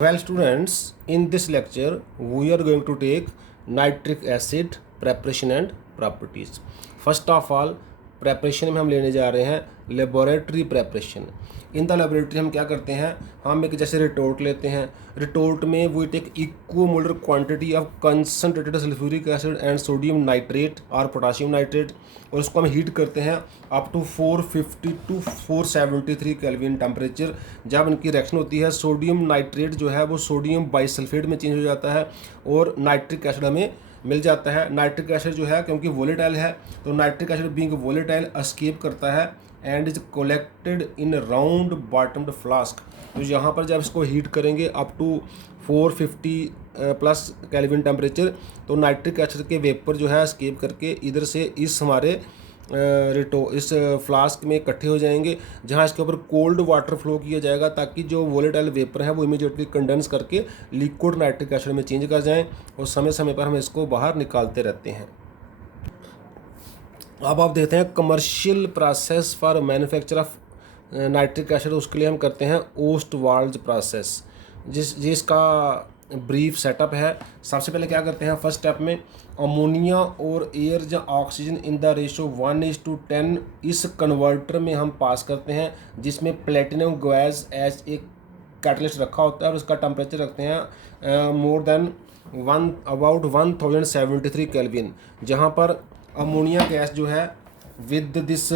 Well, students, in this lecture, we are going to take nitric acid preparation and properties. First of all, preparation में हम लेने जा रहे हैं laboratory preparation. In the laboratory हम क्या करते हैं, हम एक जैसे रिटोर्ट लेते हैं. रिटोर्ट में we take equimolar quantity of concentrated sulphuric acid and sodium nitrate और पोटाशियम नाइट्रेट, और उसको हम हीट करते हैं up to 450 to 473 kelvin temperature. जब इनकी रिएक्शन होती है, सोडियम नाइट्रेट जो है वो सोडियम बाइसल्फेट में चेंज हो जाता है और नाइट्रिक एसिड हमें मिल जाता है. नाइट्रिक एसिड जो है क्योंकि वोलेटाइल है, तो nitric acid being volatile escape करता है and is collected in round bottomed flask. तो यहाँ पर जब इसको हीट करेंगे up to 450 plus kelvin temperature, तो नाइट्रिक एसिड के वेपर जो है एस्केप करके इधर से इस हमारे इस फ्लास्क में इकट्ठे हो जाएंगे, जहां इसके ऊपर कोल्ड वाटर फ्लो किया जाएगा ताकि जो वोलेटाइल वेपर है वो इमीडिएटली कंडेंस करके लिक्विड नाइट्रिक एसिड में चेंज कर जाएं, और समय समय पर हम इसको बाहर निकालते रहते हैं. अब आप देखते हैं commercial process for manufacture of nitric acid. उसके लिए हम करते हैं ओस्टवाल्ड प्रोसेस, जिसका ब्रीफ सेटअप है. सबसे पहले क्या करते हैं, फर्स्ट स्टेप में अमोनिया और एयर या ऑक्सीजन इन द रेशो 1:10 इस कन्वर्टर में हम पास करते हैं, जिसमें प्लेटिनम गैस एज एक कैटलिस्ट रखा होता है, और उसका टेम्परेचर रखते हैं मोर देन अबाउट 1073 केल्विन, जहाँ पर अमोनिया गैस जो है विद दिस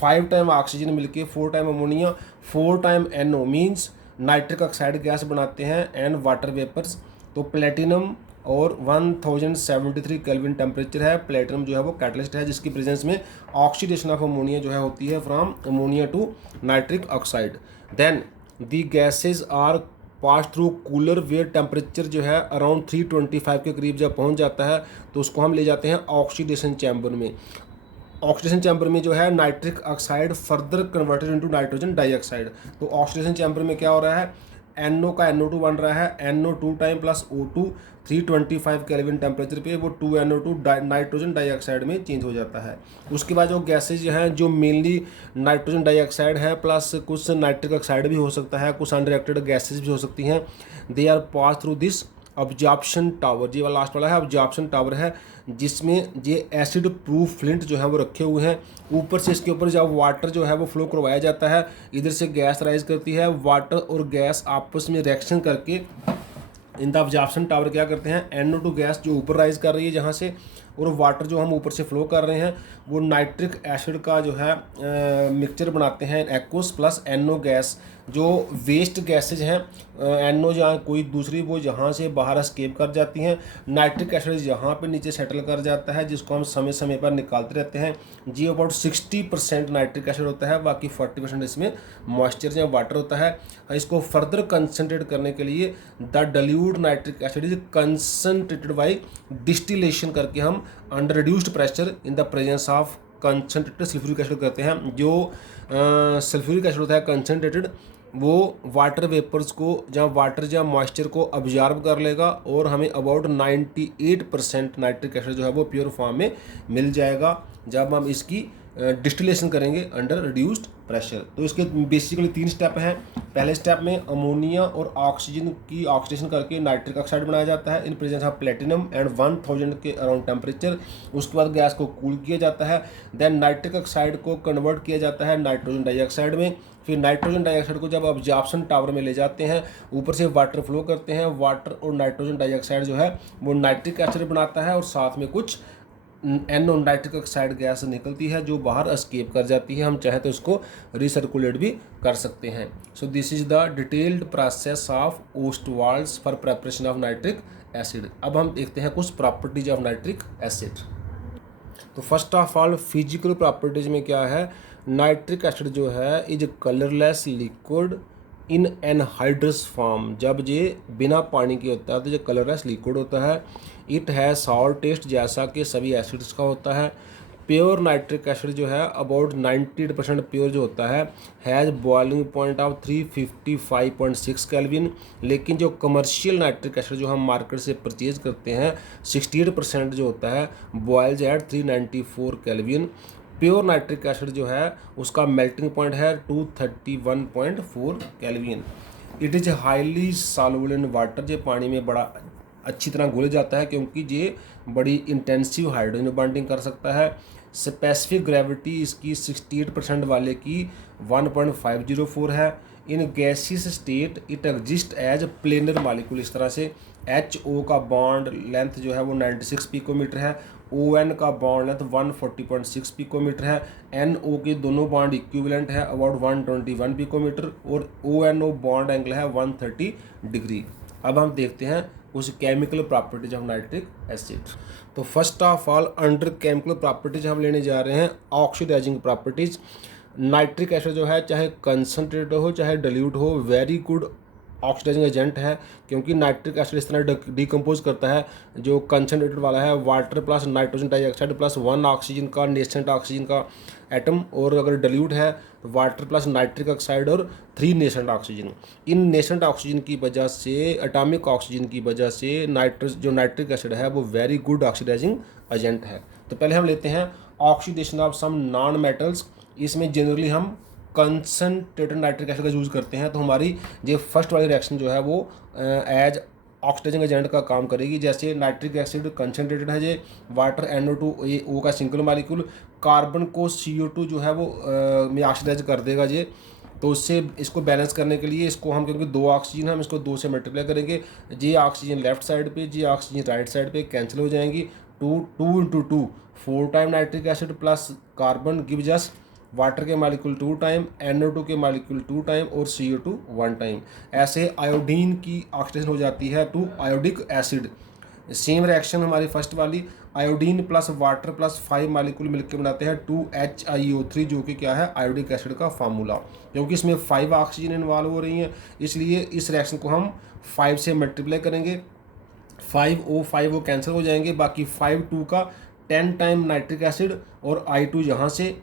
5 टाइम ऑक्सीजन मिलके 4 time ammonia 4 time NO means nitric oxide gas बनाते हैं एंड वाटर वेपर्स. तो प्लेटिनम और 1073 केल्विन टेम्परेचर है. प्लेटिनम जो है वो कैटलिस्ट है, जिसकी प्रेजेंस में ऑक्सीडेशन ऑफ अमोनिया जो है होती है from ammonia to nitric oxide. Then the gases are pass through cooler where temperature जो है अराउंड 325 के करीब जब पहुंच जाता है, तो उसको हम ले जाते हैं ऑक्सीडेशन चैम्बर में. ऑक्सीडेशन चैम्बर में जो है nitric oxide further converted into nitrogen dioxide. तो ऑक्सीडेशन चैम्बर में क्या हो रहा है, NO का NO2 बन रहा है, NO 2 time plus O2 325 kelvin temperature पे वो 2NO2 नाइट्रोजन डाइऑक्साइड में चेंज हो जाता है. उसके बाद जो गैसेज हैं, जो मेनली नाइट्रोजन डाइऑक्साइड है प्लस कुछ नाइट्रिक ऑक्साइड भी हो सकता है, कुछ अनरिएक्टेड गैसेज भी हो सकती हैं, they are pass through this absorption tower. ये वाला लास्ट वाला है ऑब्जॉर्प्शन टावर है, जिसमें ये एसिड प्रूफ फ्लिंट जो है वो रखे हुए हैं. ऊपर से इसके ऊपर जब वाटर जो है वो फ्लो करवाया जाता है, इधर से गैस राइज करती है. वाटर और गैस आपस में रिएक्शन करके इन द ऑब्जॉर्प्शन टावर क्या करते हैं, NO2 गैस जो ऊपर राइज कर रही है जहाँ से, और वाटर जो हम ऊपर से फ्लो कर रहे हैं, वो नाइट्रिक एसिड का जो है मिक्सचर बनाते हैं एक्वस प्लस NO गैस. जो वेस्ट गैसेज हैं NO जहाँ कोई दूसरी वो जहाँ से बाहर एस्केप कर जाती हैं, नाइट्रिक एसिड यहाँ पे नीचे सेटल कर जाता है, जिसको हम समय समय पर निकालते रहते हैं. जी अबाउट 60% नाइट्रिक एसिड होता है, बाकी 40% इसमें मॉइस्चर या वाटर होता है. इसको फर्दर कंसनट्रेट करने के लिए the dilute nitric acid is concentrated by distillation करके हम under reduced pressure in the presence of concentrated sulphuric acid करते हैं. जो सल्फ्यूरिक एसिड होता है कंसनट्रेटेड, वो वाटर वेपर्स को या वाटर या मॉइस्चर को अब्जॉर्ब कर लेगा, और हमें अबाउट 98% नाइट्रिक एसिड जो है वो प्योर फॉर्म में मिल जाएगा जब हम इसकी डिस्टिलेशन करेंगे अंडर रिड्यूस्ड प्रेशर. तो इसके बेसिकली 3 स्टेप हैं. पहले स्टेप में अमोनिया और ऑक्सीजन की ऑक्सीडेशन करके नाइट्रिक ऑक्साइड बनाया जाता है in presence of platinum and 1000 के अराउंड टेम्परेचर. उसके बाद गैस को कूल किया जाता है. देन नाइट्रिक ऑक्साइड को कन्वर्ट किया जाता है नाइट्रोजन डाइऑक्साइड में. फिर नाइट्रोजन डाइऑक्साइड को जब ऑब्जॉर्प्शन टावर में ले जाते हैं, ऊपर से वाटर फ्लो करते हैं. वाटर और नाइट्रोजन डाइऑक्साइड जो है वो नाइट्रिक एसिड बनाता है, और साथ में कुछ NO नाइट्रिक ऑक्साइड गैस निकलती है जो बाहर एस्केप कर जाती है. हम चाहे तो इसको रिसर्कुलेट भी कर सकते हैं. So this is the detailed process of Ostwald's for preparation of nitric acid. अब हम देखते हैं कुछ प्रॉपर्टीज ऑफ नाइट्रिक एसिड. तो first of all physical properties में क्या है, नाइट्रिक एसिड जो है is colourless liquid in anhydrous form. जब ये बिना पानी के होता है तो ये कलरलेस लिक्विड होता है. इट है सॉर टेस्ट जैसा कि सभी एसिड्स का होता है. प्योर नाइट्रिक एसिड जो है अबाउट 98% प्योर जो होता है has boiling point of 355.6 kelvin. लेकिन जो कमर्शियल नाइट्रिक एसिड जो हम मार्केट से परचेज करते हैं 68% जो होता है boils at 394 kelvin. Pure nitric acid जो है उसका मेल्टिंग पॉइंट है 231.4 kelvin. It is highly soluble in water, ये पानी में बड़ा अच्छी तरह घुल जाता है क्योंकि ये बड़ी इंटेंसिव हाइड्रोजन बॉन्डिंग कर सकता है। स्पेसिफिक ग्रेविटी इसकी 68% वाले की 1.504 है। In gaseous state it exist as planar molecule, इस तरह से HO का बॉन्ड लेंथ जो है वो 96 पिकोमीटर है, ON का बॉन्ड लेंथ 140.6 पिकोमीटर है, NO के दोनों बॉन्ड इक्विवेलेंट है अबाउट 121 पिकोमीटर और ONO बॉन्ड एंगल है 130 डिग्री। अब हम देखते हैं उस chemical properties of nitric acid. तो first of all under chemical properties हम लेने जा रहे हैं ऑक्सीडाइजिंग प्रॉपर्टीज। नाइट्रिक एसिड जो है चाहे कंसनट्रेटेड हो चाहे डिल्यूट हो, वेरी गुड ऑक्सीडाइजिंग एजेंट है क्योंकि नाइट्रिक एसिड इस तरह डिकम्पोज करता है। जो कंसनट्रेटेड वाला है water plus nitrogen dioxide plus 1 oxygen का नेसेंट ऑक्सीजन का एटम, और अगर डिल्यूट है तो वाटर प्लस नाइट्रिक ऑक्साइड और 3 नेसेंट ऑक्सीजन। इन नेसेंट ऑक्सीजन की वजह से, एटॉमिक ऑक्सीजन की वजह से नाइट्रिक एसिड है वो वेरी गुड ऑक्सीडाइजिंग एजेंट है। तो पहले हम लेते हैं oxidation of some non metals. इसमें जनरली हम कंसनट्रेटेड नाइट्रिक एसिड का यूज़ करते हैं। तो हमारी जो फर्स्ट वाली रिएक्शन जो है वो एज ऑक्सीडाइजिंग एजेंट का काम करेगी। जैसे नाइट्रिक एसिड कंसनट्रेटेड है, ये वाटर NO2 का सिंगल मॉलिक्यूल, कार्बन को CO2 जो है वो में ऑक्सीडाइज कर देगा ये। तो उससे इसको बैलेंस करने के लिए इसको हम, क्योंकि 2 ऑक्सीजन हम इसको 2 से मल्टीप्लाई करेंगे, ये ऑक्सीजन लेफ्ट साइड पे, ये ऑक्सीजन राइट साइड पे कैंसिल हो जाएंगी। 2 × 2 4 time nitric acid plus carbon give just water के मालिक्यूल 2 टाइम, NO2 के मालिक्यूल 2 टाइम और CO2 1 टाइम। ऐसे आयोडीन की ऑक्सीडेशन हो जाती है to iodic acid. Same reaction हमारी फर्स्ट वाली, iodine plus water plus 5 molecule मिलकर बनाते हैं 2HIO3, जो कि क्या है आयोडिक एसिड का फार्मूला। क्योंकि इसमें 5 ऑक्सीजन इन्वॉल्व हो रही हैं इसलिए इस रिएक्शन को हम 5 से मल्टीप्लाई करेंगे। 5O5 वो कैंसिल हो जाएंगे, बाकी 5 का 10 टाइम नाइट्रिक एसिड और I2 यहाँ से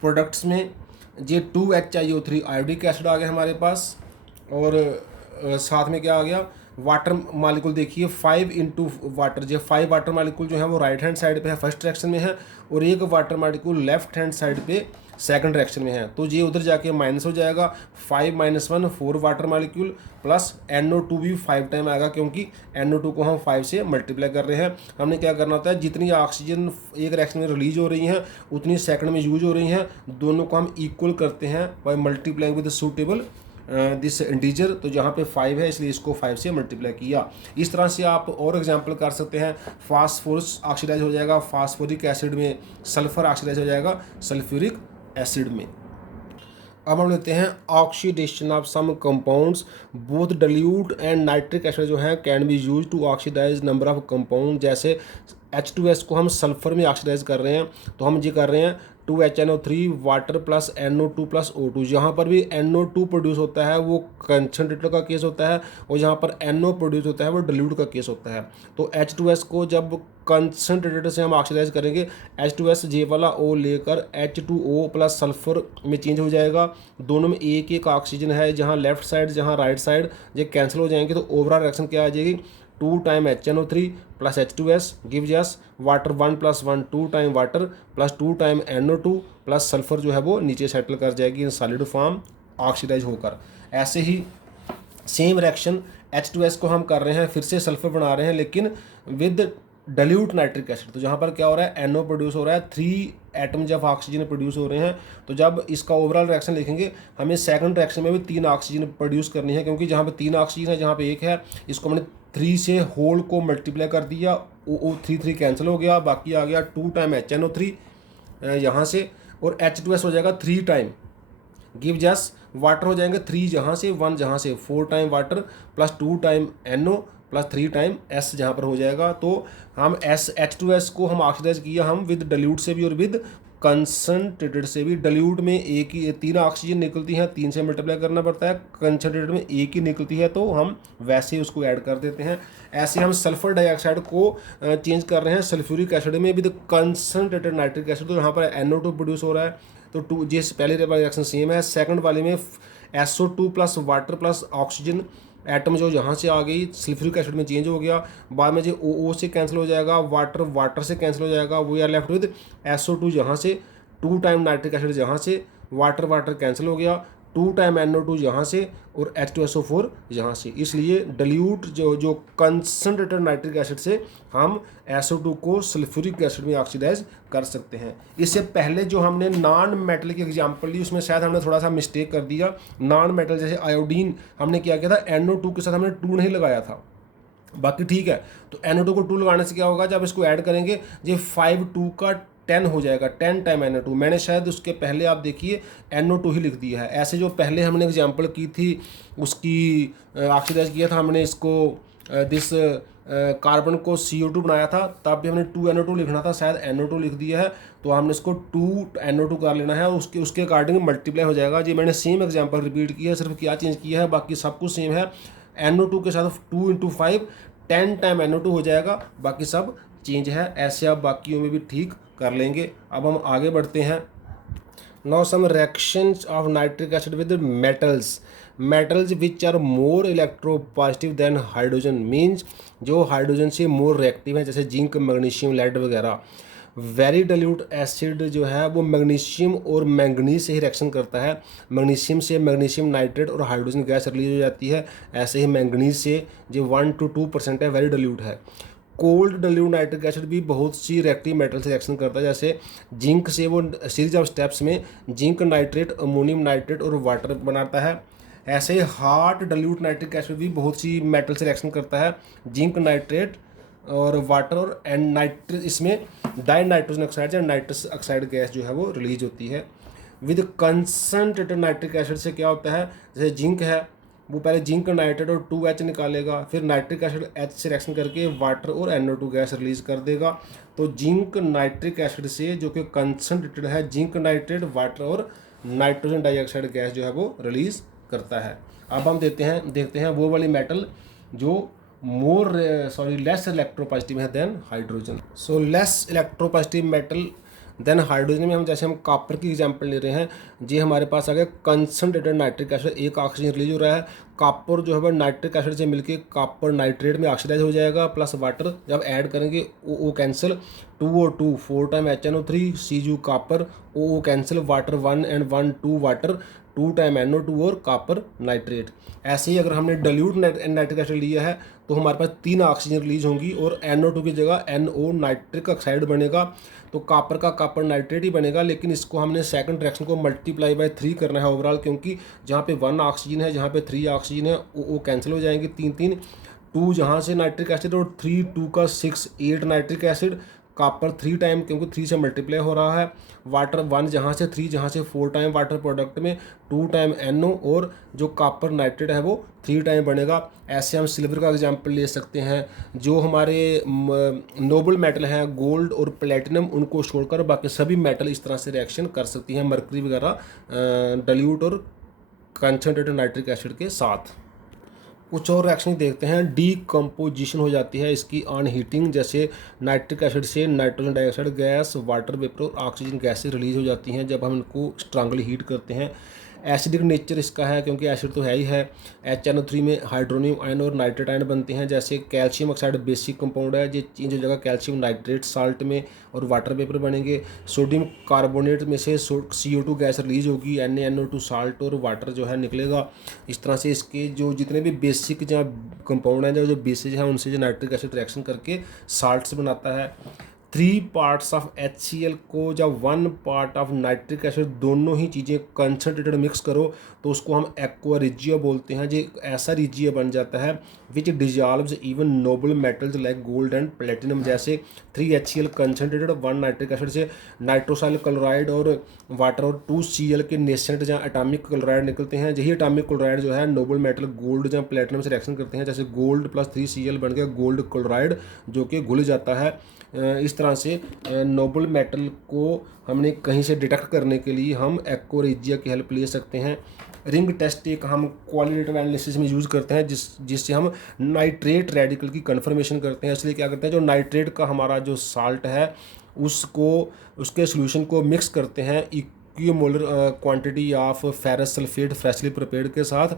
प्रोडक्ट्स में ये 2HIO3 आयोडिक एसिड आ गया हमारे पास। और साथ में क्या आ गया, वाटर मालिक्यूल देखिए 5 × वाटर, जो 5 वाटर मालिक्यूल जो है वो राइट हैंड साइड पे है फर्स्ट रिएक्शन में है, और 1 water molecule left hand side पे सेकंड रिएक्शन में है। तो ये उधर जाके माइनस हो जाएगा, 5 - 1 4 वाटर मालिक्यूल प्लस NO2 भी 5 टाइम आएगा क्योंकि NO2 को हम 5 से मल्टीप्लाई कर रहे हैं। हमने क्या करना होता है, जितनी ऑक्सीजन एक रिएक्शन में रिलीज हो रही हैं उतनी सेकंड में यूज हो रही हैं, दोनों को हम इक्वल करते हैं by multiplying with suitable this integer. तो जहाँ पे 5 है इसलिए इसको 5 से मल्टीप्लाई किया। इस तरह से आप और एग्जांपल कर सकते हैं। फास्फोरस ऑक्सीडाइज हो जाएगा फास्फोरिक एसिड में, सल्फर ऑक्सीडाइज हो जाएगा सल्फ्यूरिक एसिड में। अब हम लेते हैं oxidation of some compounds, both dilute and nitric acid जो है can be use to oxidise number of compound. जैसे H2S को हम सल्फर में ऑक्सीडाइज कर रहे हैं तो हम ये कर रहे हैं 2HNO3 water plus NO2 plus O2। जहाँ पर भी NO2 प्रोड्यूस होता है वो कंसनट्रेटर का केस होता है, और जहाँ पर NO प्रोड्यूस होता है वो डिल्यूट का केस होता है। तो H2S को जब कंसनट्रेटर से हम ऑक्सीडाइज करेंगे, H2S जे वाला O लेकर H2O प्लस सल्फर में चेंज हो जाएगा। दोनों में एक एक ऑक्सीजन है, जहाँ लेफ्ट साइड जहाँ राइट साइड, ये कैंसिल हो जाएंगे। तो ओवरऑल रिएक्शन क्या आ जाएगी, 2 time HNO3 plus H2S gives water 1 + 1 2 time water plus 2 time NO2 plus sulphur जो है वो नीचे सेटल कर जाएगी इन सॉलिड फॉर्म ऑक्सीडाइज होकर। ऐसे ही सेम रिएक्शन H2S को हम कर रहे हैं, फिर से सल्फर बना रहे हैं लेकिन विद डिल्यूट नाइट्रिक एसिड। तो जहाँ पर क्या हो रहा है, NO प्रोड्यूस हो रहा है, 3 एटम जब ऑक्सीजन प्रोड्यूस हो रहे हैं। तो जब इसका ओवरऑल रिएक्शन लिखेंगे हमें सेकंड रिएक्शन में भी 3 ऑक्सीजन प्रोड्यूस करनी है, क्योंकि जहाँ पे 3 ऑक्सीजन है जहाँ पे 1 है, इसको हमने 3 से होल को मल्टीप्लाई कर दिया, O3 कैंसिल हो गया, बाकी आ गया 2 टाइम HNO3 यहाँ से, और H2S हो जाएगा 3 टाइम गिव जस वाटर हो जाएंगे 3 जहाँ से 1 जहाँ से, 4 time water plus 2 time NO plus 3 time S जहाँ पर हो जाएगा। तो हम H2S को हम ऑक्सीडाइज किया हम विद डिल्यूट से भी और विद कंसनट्रेटेड से भी। डिल्यूट में एक ही 3 ऑक्सीजन निकलती हैं, 3 से मल्टीप्लाई करना पड़ता है। कंसनट्रेटेड में एक ही निकलती है तो हम वैसे ही उसको ऐड कर देते हैं। ऐसे हम सल्फर डाइऑक्साइड को चेंज कर रहे हैं सल्फ्यूरिक एसिड में विद कंसनट्रेटेड नाइट्रिक एसिड। तो यहाँ पर NO2 प्रोड्यूस हो रहा है, तो जिस पहले रिएक्शन सेम है। सेकंड वाले में SO2 plus water plus oxygen atom जो यहाँ से आ गई सल्फ्यूरिक एसिड में चेंज हो गया, बाद में जो O से कैंसिल हो जाएगा, वाटर से कैंसिल हो जाएगा, we are left with SO2 जहाँ से, 2 टाइम नाइट्रिक एसिड जहाँ से, वाटर कैंसिल हो गया, 2 टाइम NO2 यहाँ से और H2SO4 यहाँ से। इसलिए डल्यूट जो कंसनट्रेटेड नाइट्रिक एसिड से हम SO2 को सल्फ्यूरिक एसिड में ऑक्सीडाइज कर सकते हैं। इससे पहले जो हमने नॉन मेटल की एग्जांपल ली उसमें शायद हमने थोड़ा सा मिस्टेक कर दिया। नॉन मेटल जैसे आयोडीन हमने क्या किया था, NO2 के साथ हमने 2 नहीं लगाया था, बाकी ठीक है। तो NO2 को 2 लगाने से क्या होगा, जब इसको ऐड करेंगे ये 5 का 10 हो जाएगा, 10 टाइम NO2। मैंने शायद उसके पहले आप देखिए NO2 ही लिख दिया है। ऐसे जो पहले हमने एग्जांपल की थी उसकी ऑक्सीडाइज किया था हमने इसको दिस कार्बन को CO2 बनाया था, तब भी हमने 2 NO2 लिखना था, शायद NO2 लिख दिया है। तो हमने इसको 2 NO2 कर लेना है और उसके अकॉर्डिंग मल्टीप्लाई हो जाएगा। जी मैंने सेम एग्जांपल रिपीट किया है, सिर्फ क्या चेंज किया है, बाकी सब कुछ सेम है। NO2 के साथ 2 × 5 10 टाइम NO2 हो जाएगा, बाकी सब चेंज है। ऐसे आप बाकियों में भी ठीक कर लेंगे। अब हम आगे बढ़ते हैं। Now some reactions of nitric acid with metals which are more electropositive than hydrogen, means जो हाइड्रोजन से मोर रिएक्टिव है, जैसे जिंक, मैग्नीशियम, लेड वगैरह। वेरी डाइल्यूट एसिड जो है वो मैग्नीशियम और मैंगनीज से ही रिएक्शन करता है। मैग्नीशियम से मैग्नीशियम नाइट्रेट और हाइड्रोजन गैस रिलीज हो जाती है। ऐसे ही मैंगनीज से जो 1 to 2% है, वेरी डाइल्यूट है। कोल्ड डाइल्यूट नाइट्रिक एसिड भी बहुत सी रिएक्टिव मेटल से रिएक्शन करता है, जैसे जिंक से वो सीरीज ऑफ स्टेप्स में जिंक नाइट्रेट, अमोनियम नाइट्रेट और वाटर बनाता है। ऐसे ही हार्ड डाइल्यूट नाइट्रिक एसिड भी बहुत सी मेटल से रिएक्शन करता है, जिंक नाइट्रेट और वाटर और एंड नाइट्रस, इसमें डाई नाइट्रोजन ऑक्साइड या नाइट्रस ऑक्साइड गैस जो है वो रिलीज होती है। विद कंसनट्रेटेड नाइट्रिक एसिड से क्या होता है, जैसे जिंक है वो पहले जिंक नाइट्रेट और 2H निकालेगा, फिर नाइट्रिक एसिड H से रिएक्शन करके वाटर और NO2 गैस रिलीज कर देगा। तो जिंक नाइट्रिक एसिड से जो कि कंसनट्रेटेड है, जिंक नाइट्रेट, वाटर और नाइट्रोजन डाइऑक्साइड गैस जो है वो रिलीज करता है। अब हम देखते हैं वो वाली मेटल जो लेस इलेक्ट्रोपॉजिटिव है than hydrogen. So less electropositive metal than hydrogen में हम जैसे हम कॉपर की एग्जांपल ले रहे हैं, जी हमारे पास आ गया कंसनट्रेटेड नाइट्रिक एसिड, एक ऑक्सीजन रिलीज हो रहा है। कॉपर जो है वह नाइट्रिक एसिड से मिलके कॉपर नाइट्रेट में ऑक्सीडाइज हो जाएगा, प्लस वाटर जब ऐड करेंगे O cancel, 2O2 4 time HNO3, Cu copper, O cancel, water 1 and 1 2 water, 2 time NO2 और कॉपर नाइट्रेट। ऐसे ही अगर हमने डाइल्यूट नाइट्रिक एसिड लिया है तो हमारे पास 3 ऑक्सीजन रिलीज होंगी और NO2 की जगह NO नाइट्रिक ऑक्साइड बनेगा। तो कॉपर का कॉपर नाइट्रेट ही बनेगा, लेकिन इसको हमने सेकंड रिएक्शन को मल्टीप्लाई बाय 3 करना है ओवरऑल, क्योंकि जहाँ पे 1 ऑक्सीजन है, जहाँ पे 3 ऑक्सीजन है, वो कैंसिल हो जाएंगे 3 2 जहाँ से नाइट्रिक एसिड और 3 2 का 6 8 नाइट्रिक एसिड, कॉपर 3 टाइम क्योंकि 3 से मल्टीप्लाई हो रहा है, वाटर 1 जहाँ से 3 जहाँ से 4 टाइम वाटर प्रोडक्ट में 2 टाइम NO और जो कॉपर नाइट्रेट है वो 3 टाइम बनेगा। ऐसे हम सिल्वर का एग्जांपल ले सकते हैं। जो हमारे नोबल मेटल हैं गोल्ड और प्लेटिनम, उनको छोड़कर बाकी सभी मेटल इस तरह से रिएक्शन कर सकती हैं मरकरी वगैरह डाइल्यूट और कंसनट्रेटेड नाइट्रिक एसिड के साथ। कुछ और रिएक्शन देखते हैं। डीकम्पोजिशन हो जाती है इसकी ऑन हीटिंग, जैसे नाइट्रिक एसिड से nitrogen dioxide gas, water vapour और ऑक्सीजन गैसें रिलीज हो जाती हैं जब हम इनको स्ट्रांगली हीट करते हैं। एसिडिक नेचर इसका है क्योंकि एसिड तो है ही है। HNO3 में हाइड्रोनियम आयन और नाइट्रेट आयन बनते हैं। जैसे कैल्शियम ऑक्साइड बेसिक कंपाउंड है, ये चेंज हो जाएगा कैल्शियम नाइट्रेट साल्ट में और वाटर वेपर बनेंगे। सोडियम कार्बोनेट में से CO2 गैस रिलीज होगी, NaNO2 साल्ट और वाटर जो है निकलेगा। इस तरह से इसके जो जितने भी बेसिक जहाँ कंपाउंड हैं, जो बेसिस हैं, उनसे जो नाइट्रिक एसिड रिएक्शन करके साल्ट्स बनाता है। 3 पार्ट्स ऑफ HCl को जब 1 पार्ट ऑफ नाइट्रिक एसिड दोनों ही चीज़ें कंसनट्रेटेड मिक्स करो तो उसको हम एक्वा रिजिया बोलते हैं। जो ऐसा रिजिया बन जाता है which dissolves even noble metals like gold and platinum. जैसे 3 HCl कंसनट्रेटेड 1 नाइट्रिक एसिड से नाइट्रोसाइल क्लोराइड और वाटर और 2 Cl के नेसेंट जहाँ एटॉमिक क्लोराइड निकलते हैं। यही एटॉमिक क्लोराइड जो है नोबल मेटल गोल्ड जहाँ प्लेटिनम से रिएक्शन करते हैं, जैसे गोल्ड प्लस 3 Cl बन गया गोल्ड क्लोराइड जो कि घुल जाता है। इस तरह से नोबल मेटल को हमने कहीं से डिटेक्ट करने के लिए हम एक्वा रिजिया की हेल्प ले सकते हैं। रिंग टेस्ट एक हम क्वालिटेटिव एनालिसिस में यूज़ करते हैं जिससे हम नाइट्रेट रेडिकल की कन्फर्मेशन करते हैं। इसलिए क्या करते हैं, जो नाइट्रेट का हमारा जो साल्ट है उसको उसके सोल्यूशन को मिक्स करते हैं equimolar quantity of ferrous sulphate freshly prepared के साथ,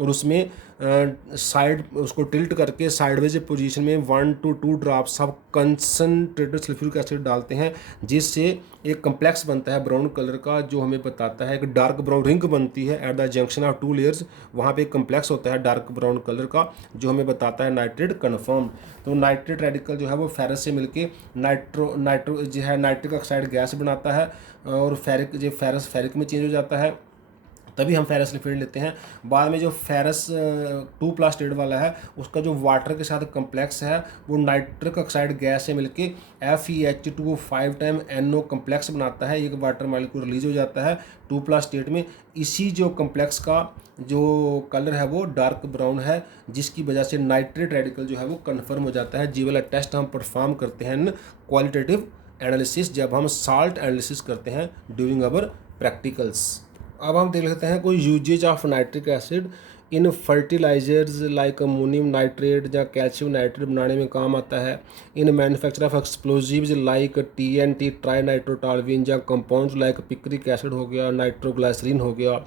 और उसमें साइड उसको टिल्ट करके साइडवेज पोजीशन में 1 to 2 drops of concentrated sulphuric acid डालते हैं, जिससे एक कम्प्लेक्स बनता है ब्राउन कलर का, जो हमें बताता है कि डार्क ब्राउन रिंग बनती है at the junction of 2 layers. वहाँ पे एक कम्प्लेक्स होता है डार्क ब्राउन कलर का, जो हमें बताता है नाइट्रेट कन्फर्म। तो नाइट्रेट रेडिकल जो है वो फेरस से मिलके नाइट्रो जो है नाइट्रिक ऑक्साइड गैस बनाता है, और फेरिक जो फेरिक में चेंज हो जाता है, तभी हम फेरस सल्फेट लेते हैं। बाद में जो फेरस 2+ स्टेट वाला है, उसका जो वाटर के साथ कम्प्लेक्स है वो नाइट्रिक ऑक्साइड गैस से मिलके FeH2O5 टाइम NO कम्प्लेक्स बनाता है, एक वाटर मॉलिक्यूल रिलीज हो जाता है 2+ स्टेट में। इसी जो कम्प्लेक्स का जो कलर है वो डार्क ब्राउन है, जिसकी वजह से नाइट्रेट रेडिकल जो है वो कन्फर्म हो जाता है। जी वाला टेस्ट हम परफॉर्म करते हैं क्वालिटेटिव एनालिसिस, जब हम साल्ट एनालिसिस करते हैं ड्यूरिंग अवर प्रैक्टिकल्स। अब हम देख लेते हैं कोई usages of nitric acid in fertilizers like ammonium nitrate या कैल्शियम नाइट्रेट बनाने में काम आता है। In manufacture of explosives like TNT trinitrotoluene या कंपाउंड्स लाइक पिक्रिक एसिड हो गया, नाइट्रोग्लाइसरीन हो गया।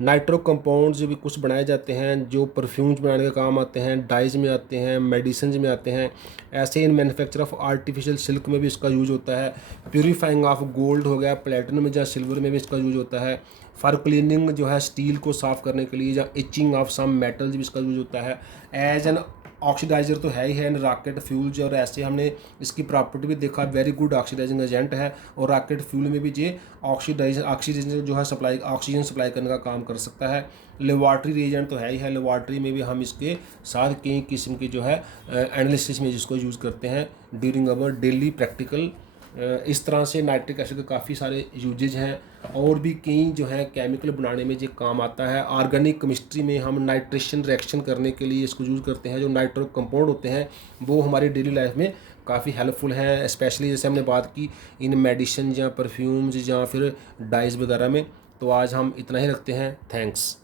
नाइट्रो कंपाउंड्स भी कुछ बनाए जाते हैं जो परफ्यूम्स बनाने का काम आते हैं, डाइज में आते हैं, मेडिसिन में आते हैं। ऐसे इन मैन्युफैक्चर ऑफ आर्टिफिशियल सिल्क में भी इसका यूज़ होता है। प्यूरीफाइंग ऑफ गोल्ड हो गया, प्लेटिनम या सिल्वर में भी इसका यूज़ होता है। फॉर क्लीनिंग जो है स्टील को साफ़ करने के लिए, या इचिंग ऑफ सम मेटल्स भी इसका यूज़ होता है। एज एन ऑक्सीडाइजर तो है ही है इन रॉकेट फ्यूल्स, और ऐसे हमने इसकी प्रॉपर्टी भी देखा, वेरी गुड ऑक्सीडाइजिंग एजेंट है। और रॉकेट फ्यूल में भी ये ऑक्सीजन जो है ऑक्सीजन सप्लाई करने का काम कर सकता है। लेबॉर्ट्री रिएजेंट तो है ही है, लेबॉर्ट्री में भी हम इसके साथ कई किस्म के जो है एनालिसिस में जिसको यूज़ करते हैं ड्यूरिंग अवर डेली प्रैक्टिकल। इस तरह से नाइट्रिक एसिड के काफ़ी सारे यूजेज हैं, और भी कई जो है केमिकल बनाने में ये काम आता है। ऑर्गेनिक केमिस्ट्री में हम नाइट्रेशन रिएक्शन करने के लिए इसको यूज़ करते हैं। जो नाइट्रो कंपाउंड होते हैं वो हमारी डेली लाइफ में काफ़ी हेल्पफुल हैं, स्पेशली जैसे हमने बात की इन मेडिसिन या परफ्यूम्स या फिर डाइज वगैरह में। तो आज हम इतना ही रखते हैं। थैंक्स।